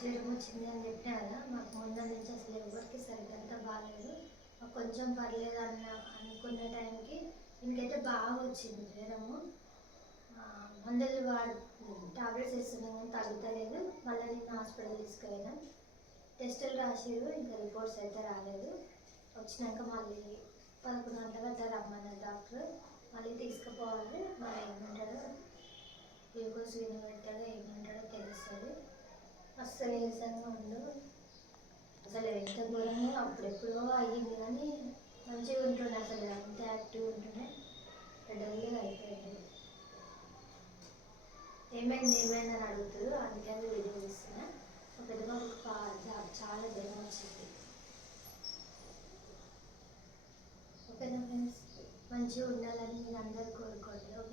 జ్వరం వచ్చింది అని చెప్పినా కదా, మాకు ముందు నుంచి అసలు ఎవరికి సరిగ్గా అంతా బాగాలేదు. కొంచెం పర్లేదు అనుకున్న టైంకి ఇంకైతే బాగా వచ్చింది జ్వరము. మందులు టాబ్లెట్స్ వేస్తున్నాం కానీ తగ్గుతలేదు. మళ్ళీ నేను హాస్పిటల్ తీసుకుపోయినా, టెస్టులు రాసిరు, ఇంకా రిపోర్ట్స్ అయితే రాలేదు. వచ్చినాక మళ్ళీ 11 గంటలకు అట్లా రమ్మన్నారు డాక్టర్. మళ్ళీ తీసుకుపోవాలి, మరి ఏమంటాడో గ్లూకోజ్ పెట్టాడో ఏమంటాడో తెలుస్తుంది. అస్సలు నీరసంగా ఉండు, అసలు ఎంత ఘోరంగా అప్పుడెప్పుడో అయ్యింది కానీ మంచిగా ఉంటుండే, అసలు అంత యాక్టివ్గా ఉంటుండే, డల్గా అయిపోయింది. ఏమైంది అని అడుగుతారు, అందుకని వీడియో తీస్తున్నా. ఒక పెద్ద బాబుకి చాలా జ్వరం వచ్చింది. ఓకేనా ఫ్రెండ్స్, మంచిగా ఉండాలని మీరు అందరు కోరుకోండి.